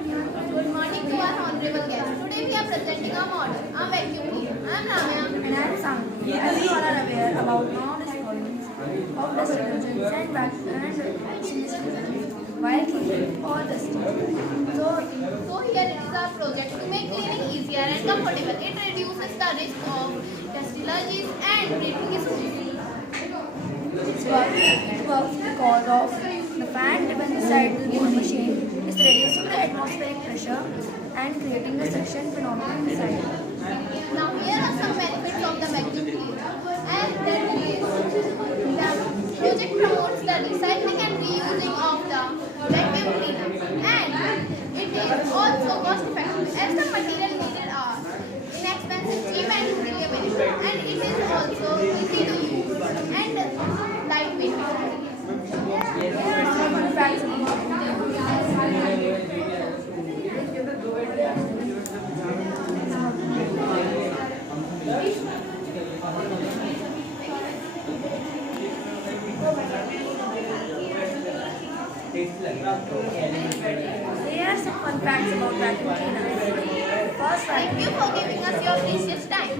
Good morning to our honorable guests. Today we are presenting a model, a vacuum cleaner. I am Ramya. And I am Sangvi. As you all are aware about non-dissolvents of dust detergents and washing machines while cleaning or dusting. So here is our project to make cleaning easier and comfortable. It reduces the risk of dust allergies and breathing issues. It works because of the fan driven inside the machine is reducing the atmospheric pressure and creating a suction phenomenon inside. Now here are some benefits of the vacuum cleaner. As that is, the project promotes the recycling and reusing of the vacuum cleaner, and it is also cost effective as the material needed are inexpensive, cheap and easily available, and it is also easy to use and lightweight. Here are some fun facts about Here are some fun facts about vacuum cleaners. First fact. Thank you for giving us your precious time.